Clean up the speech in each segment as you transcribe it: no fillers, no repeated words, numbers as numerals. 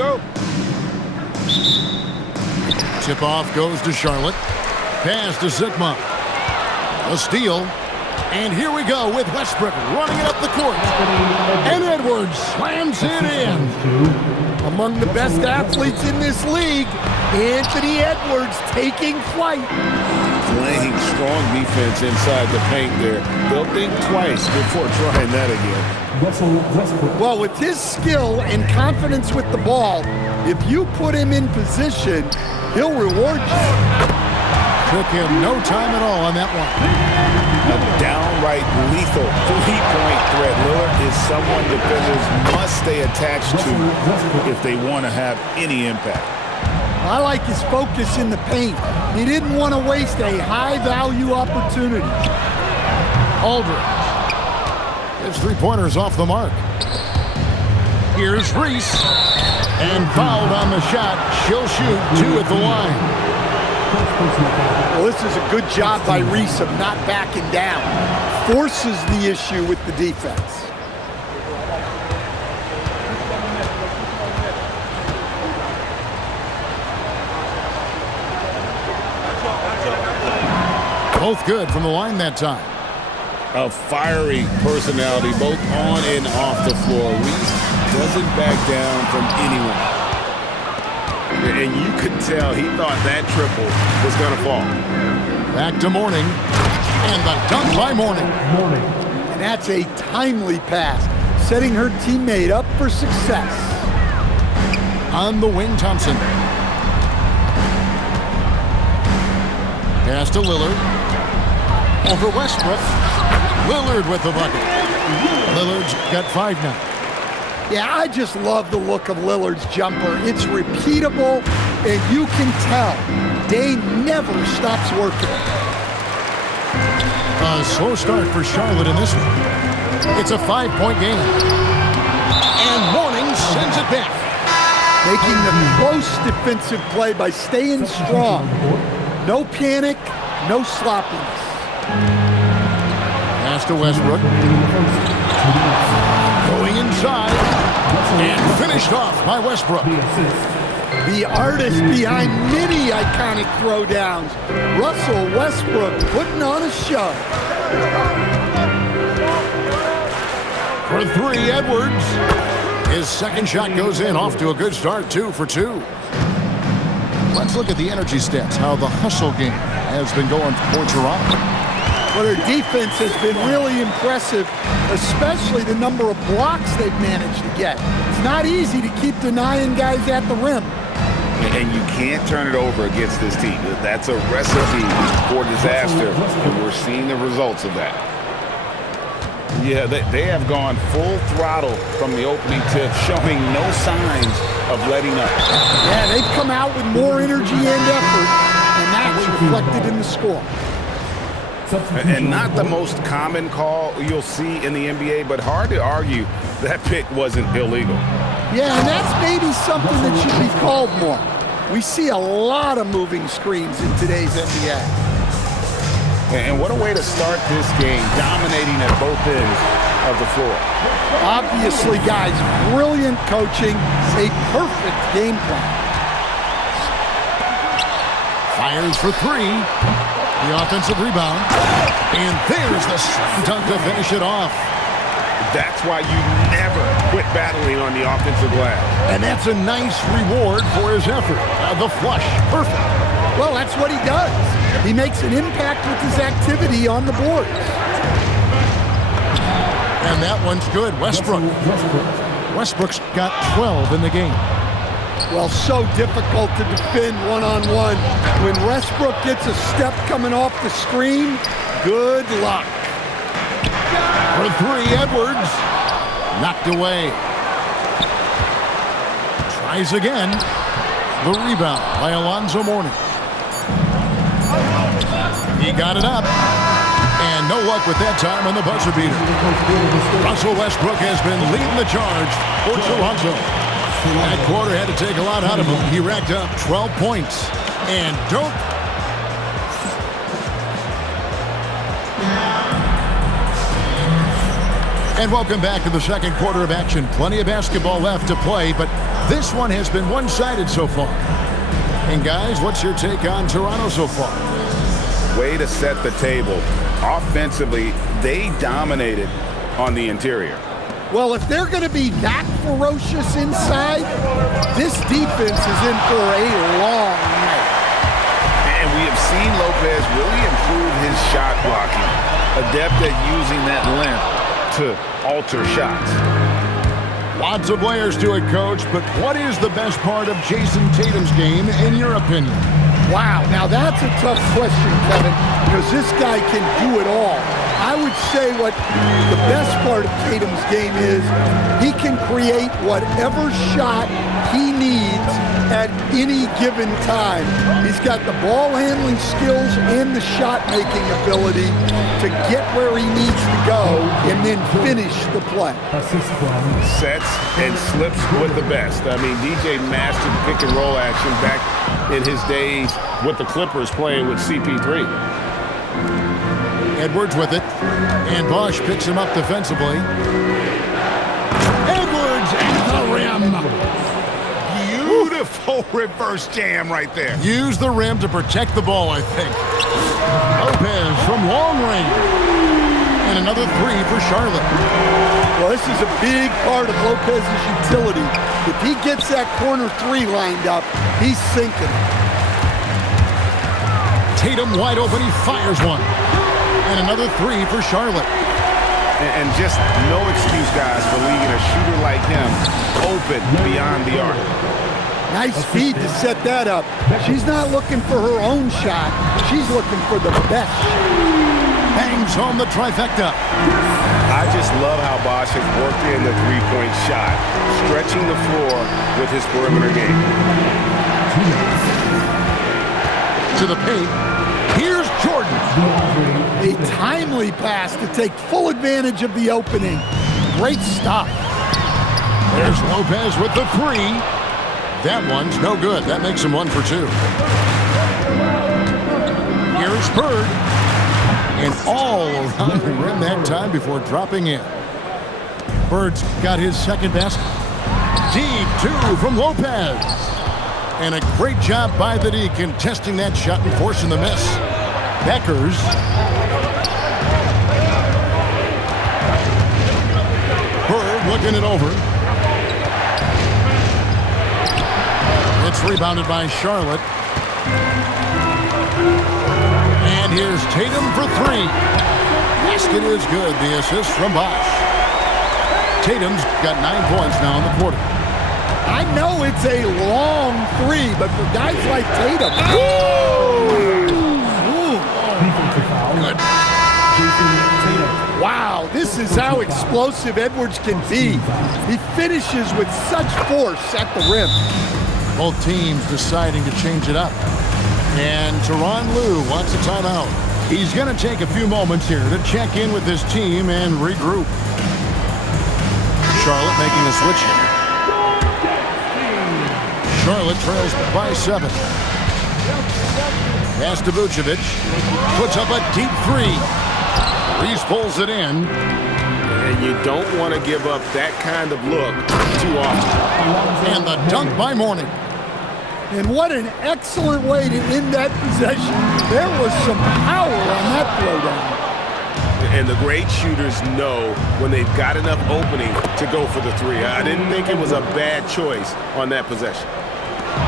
go. Tip-off goes to Charlotte. Pass to Sigma. A steal. And here we go with Westbrook running it up the court. And Edwards slams it in. Among the best athletes in this league, Anthony Edwards taking flight. Playing strong defense inside the paint there. They'll think twice before trying that again. Well, with his skill and confidence with the ball, if you put him in position, he'll reward you. Took him no time at all on that one. A downright lethal three-point threat. Lillard is someone defenders must stay attached to if they want to have any impact. I like his focus in the paint. He didn't want to waste a high-value opportunity. Aldridge. His three-pointers off the mark. Here's Reese. And fouled on the shot. She'll shoot 2 at the line. Well, this is a good job by Reese of not backing down. Forces the issue with the defense. Both good from the line that time. A fiery personality both on and off the floor. Reese doesn't back down from anyone. And you could tell he thought that triple was going to fall. Back to Mourning. And the dunk by Mourning. And that's a timely pass, setting her teammate up for success. On the wing, Thompson. Pass to Lillard. Over Westbrook. Lillard with the bucket. Lillard's got 5 now. Yeah, I just love the look of Lillard's jumper. It's repeatable, and you can tell Dane never stops working. A slow start for Charlotte in this one. It's a 5-point game. And Mourning sends it back. Making the close defensive play by staying strong. No panic, no sloppiness. Pass to Westbrook. Going inside. And finished off by Westbrook. The artist behind many iconic throwdowns. Russell Westbrook putting on a show. For 3, Edwards. His second shot goes in, off to a good start, 2 for 2. Let's look at the energy stats, how the hustle game has been going for Toronto. Well, their defense has been really impressive, especially the number of blocks they've managed to get. It's not easy to keep denying guys at the rim. And you can't turn it over against this team. That's a recipe for disaster, and we're seeing the results of that. Yeah, they have gone full throttle from the opening tip, showing no signs of letting up. Yeah, they've come out with more energy and effort, and that's reflected in the score. And not the most common call you'll see in the NBA, but hard to argue that pick wasn't illegal. Yeah, and that's maybe something that should be called more. We see a lot of moving screens in today's NBA. And what a way to start this game, dominating at both ends of the floor. Obviously, guys, brilliant coaching, a perfect game plan. Fires for 3. The offensive rebound. And there's the slam dunk to finish it off. That's why you never quit battling on the offensive glass. And that's a nice reward for his effort. The flush. Perfect. Well, that's what he does. He makes an impact with his activity on the board. And that one's good. Westbrook. Westbrook's got 12 in the game. Well, so difficult to defend one-on-one. When Westbrook gets a step coming off the screen, good luck. For 3, Edwards. Knocked away. Tries again. The rebound by Alonzo Mourning. He got it up. And no luck with that time on the buzzer beater. Russell Westbrook has been leading the charge for Toronto. That quarter had to take a lot out of him. He racked up 12 points. And Dirk. And welcome back to the second quarter of action. Plenty of basketball left to play, but this one has been one-sided so far. And guys, what's your take on Toronto so far? Way to set the table. Offensively, they dominated on the interior. Well, if they're going to be that ferocious inside, this defense is in for a long night. And we have seen Lopez really improve his shot blocking, adept at using that length to alter shots. Lots of layers to it, Coach, but what is the best part of Jason Tatum's game, in your opinion? Wow, now that's a tough question, Kevin, because this guy can do it all. I would say what the best part of Tatum's game is, he can create whatever shot he needs at any given time. He's got the ball handling skills and the shot making ability to get where he needs to go and then finish the play. Sets and slips with the best. I mean, DJ mastered pick and roll action back in his days with the Clippers playing with CP3. Edwards with it, and Bosch picks him up defensively. Edwards at the rim. Beautiful reverse jam right there. Use the rim to protect the ball, I think. Lopez from long range. And another three for Charlotte. Well, this is a big part of Lopez's utility. If he gets that corner three lined up, he's sinking. Tatum wide open, he fires one. And another three for Charlotte. And just no excuse, guys, for leaving a shooter like him open beyond the arc. Nice speed to set that up. She's not looking for her own shot. She's looking for the best. Bangs home the trifecta. I just love how Bosch has worked in the three-point shot, stretching the floor with his perimeter game. To the paint. Here's Jordan. A timely pass to take full advantage of the opening. Great stop. There's Lopez with the three. That one's no good. That makes him 1 for 2. Here's Bird. And all around the rim that time before dropping in. Bird's got his second basket. Deep two from Lopez. And a great job by the D contesting that shot and forcing the miss. Beckers. Bird looking it over. It's rebounded by Charlotte. And here's Tatum for three. Basket is good. The assist from Bosch. Tatum's got 9 points now in the quarter. I know it's a long three, but for guys like Tatum, Good. wow, this is how explosive Edwards can be. He finishes with such force at the rim. Both teams deciding to change it up. And Tyronn Lue wants a timeout. He's going to take a few moments here to check in with his team and regroup. Charlotte making a switch here. Charlotte trails by 7. Pass to Vucevic. Puts up a deep three. Reese pulls it in. And you don't want to give up that kind of look too often. And the dunk by Mourning. And what an excellent way to end that possession. There was some power on that throwdown. And the great shooters know when they've got enough opening to go for the three. I didn't think it was a bad choice on that possession.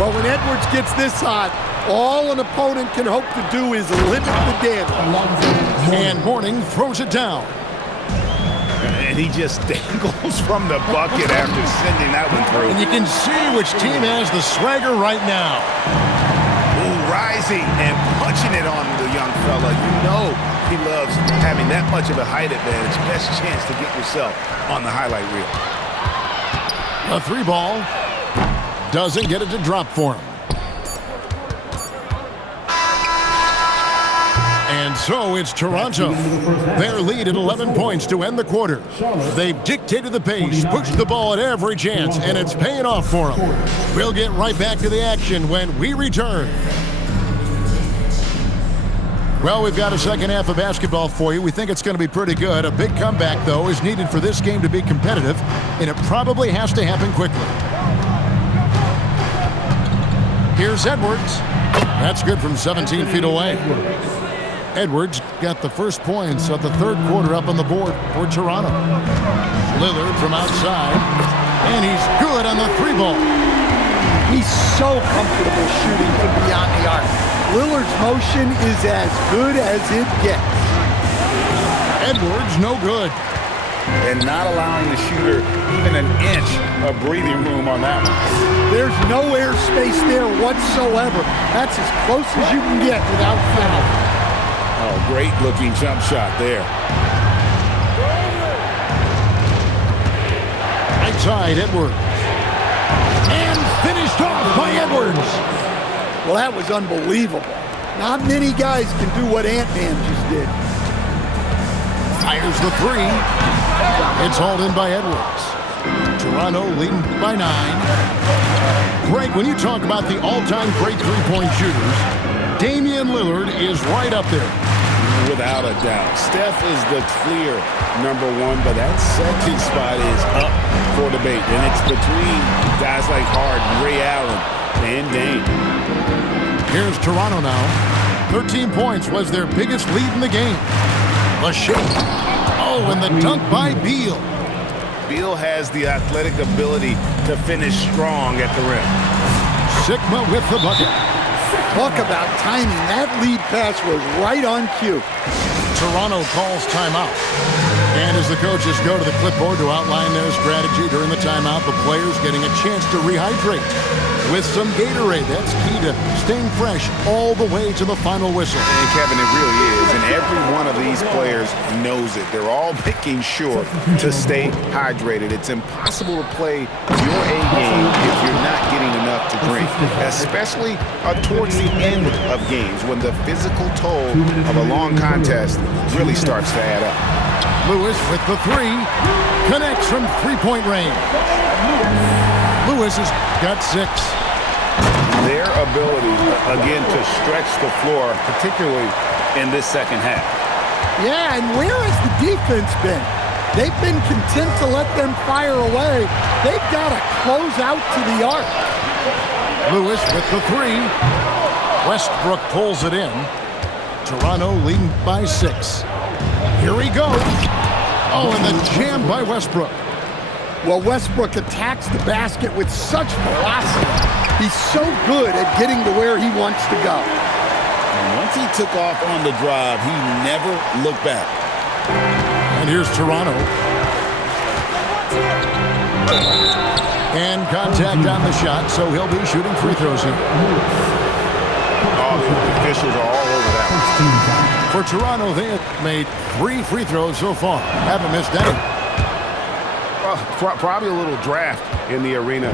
Well, when Edwards gets this hot, all an opponent can hope to do is limit the damage. And Mourning throws it down. And he just dangles from the bucket after sending that one through. And you can see which team has the swagger right now. Ooh, rising and punching it on the young fella. You know he loves having that much of a height advantage. Best chance to get yourself on the highlight reel. A three ball. Doesn't get it to drop for him. And so it's Toronto. Their lead at 11 points to end the quarter. They've dictated the pace, pushed the ball at every chance, and it's paying off for them. We'll get right back to the action when we return. Well, we've got a second half of basketball for you. We think it's going to be pretty good. A big comeback, though, is needed for this game to be competitive, and it probably has to happen quickly. Here's Edwards. That's good from 17 feet away. Edwards got the first points of the third quarter up on the board for Toronto. Lillard from outside, and he's good on the three ball. He's so comfortable shooting from beyond the arc. Lillard's motion is as good as it gets. Edwards, no good. And not allowing the shooter even an inch of breathing room on that one. There's no airspace there whatsoever. That's as close as you can get without foul. Oh, great looking jump shot there. Right side, Edwards. And finished off by Edwards. Well, that was unbelievable. Not many guys can do what Ant-Man just did. Fires the three. It's hauled in by Edwards. Toronto leading by 9. Greg, when you talk about the all-time great three-point shooters, Damian Lillard is right up there. Without a doubt. Steph is the clear number one, but that second spot is up for debate. And it's between guys like Harden, Ray Allen, and Dame. Here's Toronto now. 13 points was their biggest lead in the game. A shake. Oh, and the dunk by Beal. Beal has the athletic ability to finish strong at the rim. Sigma with the bucket. Talk about timing. That lead pass was right on cue. Toronto calls timeout. And as the coaches go to the clipboard to outline their strategy during the timeout, the players getting a chance to rehydrate with some Gatorade. That's key to staying fresh all the way to the final whistle. And Kevin, it really is. And every one of these players knows it. They're all making sure to stay hydrated. It's impossible to play your A game if you're not getting enough to drink, especially towards the end of games when the physical toll of a long contest really starts to add up. Lewis with the three. Connects from three-point range. Lewis has got 6. Their ability, again, to stretch the floor, particularly in this second half. Yeah, and where has the defense been? They've been content to let them fire away. They've got to close out to the arc. Lewis with the three. Westbrook pulls it in. Toronto leading by 6. Here he goes. Oh, and the jam by Westbrook. Well, Westbrook attacks the basket with such velocity. He's so good at getting to where he wants to go. And once he took off on the drive, he never looked back. And here's Toronto. And contact on the shot, so he'll be shooting free throws here. Oh, the officials are all over that one. For Toronto, they have made 3 free throws so far. Haven't missed any. Probably a little draft in the arena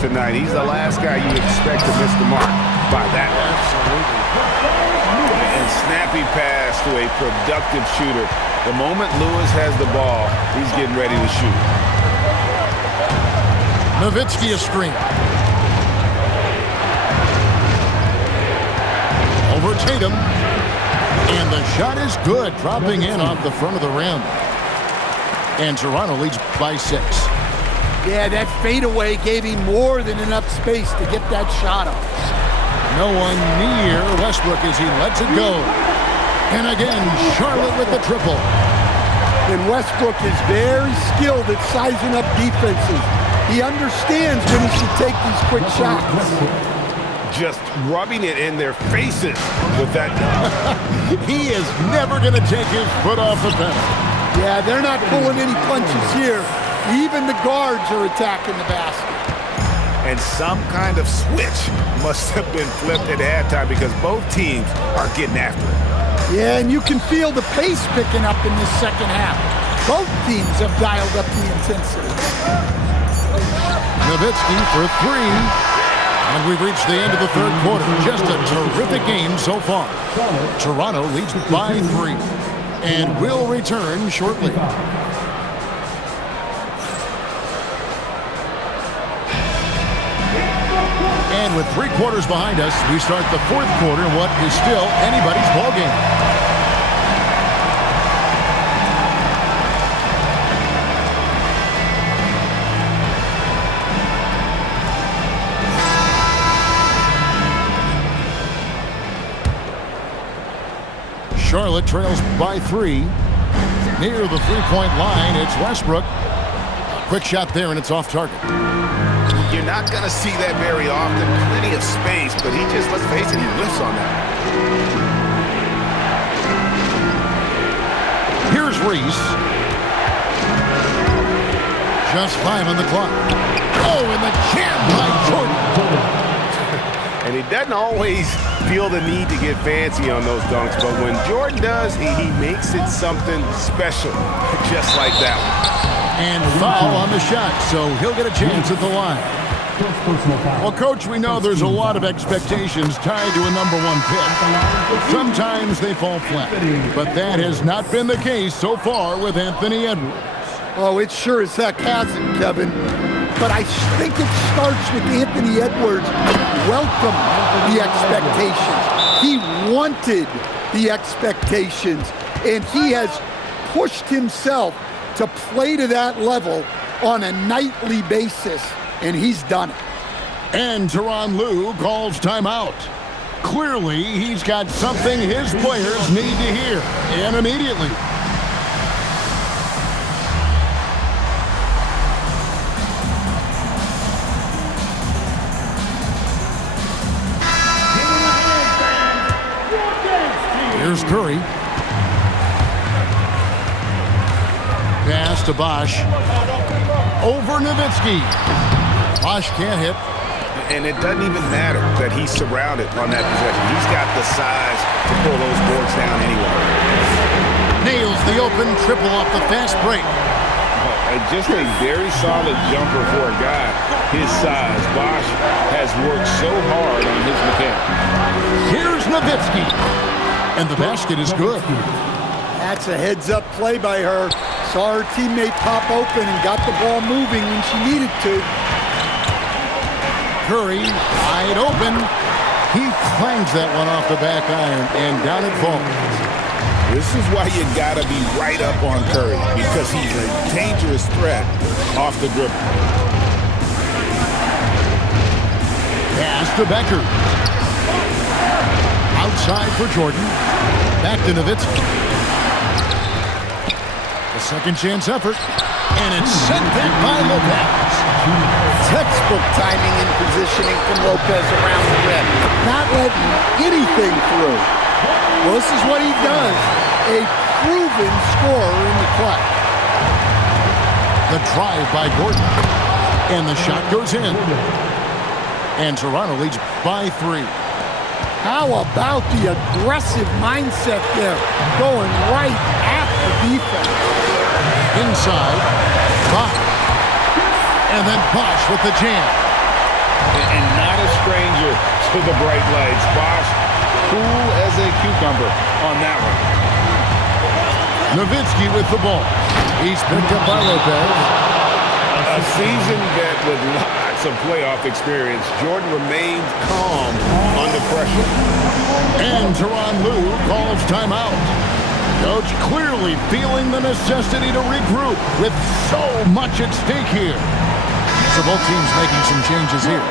tonight. He's the last guy you expect to miss the mark by that. Absolutely. And snappy pass to a productive shooter. The moment Lewis has the ball, he's getting ready to shoot. Nowitzki a screen. Over Tatum. And the shot is good, dropping in off the front of the rim. And Toronto leads by 6. Yeah, that fadeaway gave him more than enough space to get that shot off. No one near Westbrook as he lets it go. And again, Charlotte with the triple. And Westbrook is very skilled at sizing up defenses. He understands when he should take these quick shots. Just rubbing it in their faces with that. He is never going to take his foot off the pedal. Yeah, they're not pulling any punches here. Even the guards are attacking the basket. And some kind of switch must have been flipped at halftime because both teams are getting after it. Yeah, and you can feel the pace picking up in this second half. Both teams have dialed up the intensity. Nowitzki for 3. And we've reached the end of the third quarter. Just a terrific game so far. Toronto leads by 3. And will return shortly. And with 3 quarters behind us, we start the 4th quarter in what is still anybody's ballgame. Charlotte trails by 3. Near the 3-point line, it's Westbrook. Quick shot there, and it's off target. You're not going to see that very often. Plenty of space, but he just, let's face it, he whiffs on that. Here's Reese. Just 5 on the clock. Oh, and the jam by Jordan. And he doesn't always feel the need to get fancy on those dunks, but when Jordan does, he makes it something special, just like that one. And foul on the shot, so he'll get a chance at the line. Well, Coach, we know there's a lot of expectations tied to a #1 pick. Sometimes they fall flat, but that has not been the case so far with Anthony Edwards. Oh, it sure as heck hasn't, Kevin. But I think it starts with Anthony Edwards welcome the expectations. He wanted the expectations, and he has pushed himself to play to that level on a nightly basis, and he's done it. And Tyronn Lue calls timeout. Clearly, he's got something his players need to hear, and immediately. Here's Curry. Pass to Bosh. Over Nowitzki. Bosh can't hit. And it doesn't even matter that he's surrounded on that possession. He's got the size to pull those boards down anyway. Nails the open triple off the fast break. Just a very solid jumper for a guy his size. Bosh has worked so hard on his mechanics. Here's Nowitzki. And the basket is good. That's a heads-up play by her. Saw her teammate pop open and got the ball moving when she needed to. Curry wide open. He clangs that one off the back iron, and down it falls. This is why you got to be right up on Curry, because he's a dangerous threat off the dribble. Pass to Becker. Outside for Jordan. Back to Nowitzki. A second chance effort. And it's sent back by Lopez. Textbook timing and positioning from Lopez around the rim. Not letting anything through. Well, this is what he does. A proven scorer in the clutch. The drive by Gordon. And the shot goes in. And Toronto leads by 3. How about the aggressive mindset there, going right at the defense? Inside, Bosh. And then Bosh with the jam. And not a stranger to the bright lights. Bosh, cool as a cucumber on that one. Nowitzki with the ball. He's picked up by Lopez. A seasoned vet with lots of playoff experience, Jordan remains calm under pressure. And Tyronn Lue calls timeout. Coach clearly feeling the necessity to regroup with so much at stake here. So both teams making some changes here.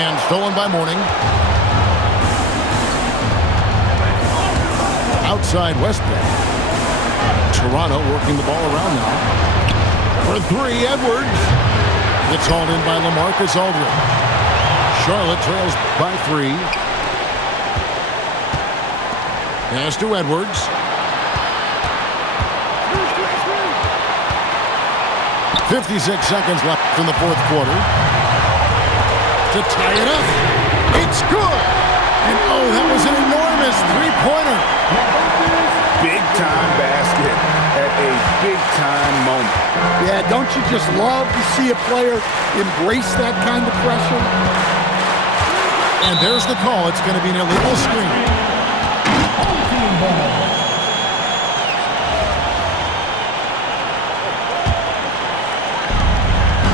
And stolen by Mourning. Outside Westbrook. Toronto working the ball around now. For 3, Edwards. It's hauled in by LaMarcus Aldridge. Charlotte trails by 3. Pass to Edwards. .56 seconds left in the 4th quarter. To tie it up. It's good. And oh, that was an enormous 3-pointer. Big-time basket at a big-time moment. Yeah, don't you just love to see a player embrace that kind of pressure? And there's the call. It's going to be an illegal screen.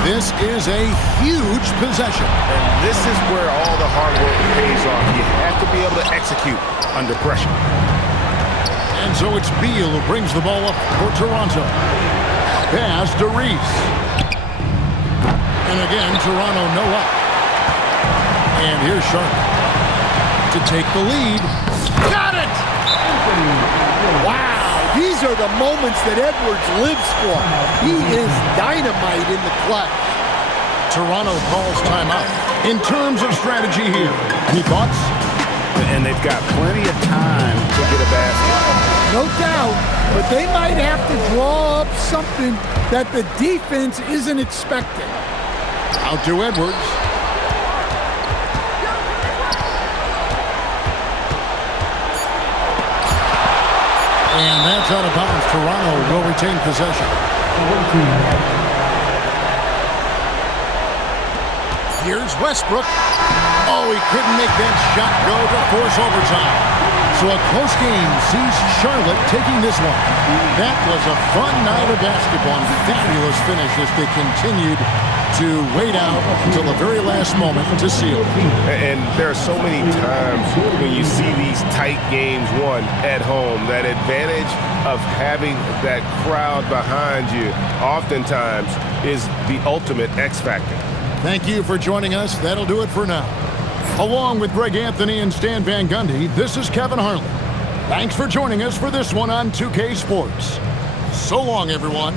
This is a huge possession. And this is where all the hard work pays off. You have to be able to execute under pressure. And so it's Beal who brings the ball up for Toronto. Pass to Reese. And again, Toronto no up. And here's Charlotte to take the lead. Got it! Wow, these are the moments that Edwards lives for. He is dynamite in the clutch. Toronto calls timeout. In terms of strategy here, any thoughts? And they've got plenty of time to get a basket. No doubt, but they might have to draw up something that the defense isn't expecting. Out to Edwards. And that's out of bounds. Toronto will retain possession. Here's Westbrook. Oh, he couldn't make that shot go to force overtime. So a close game sees Charlotte taking this one. That was a fun night of basketball. Fabulous finish as they continued to wait out until the very last moment to seal. And there are so many times when you see these tight games won at home, that advantage of having that crowd behind you oftentimes is the ultimate X factor. Thank you for joining us. That'll do it for now. Along with Greg Anthony and Stan Van Gundy, this is Kevin Harlan. Thanks for joining us for this one on 2K Sports. So long, everyone.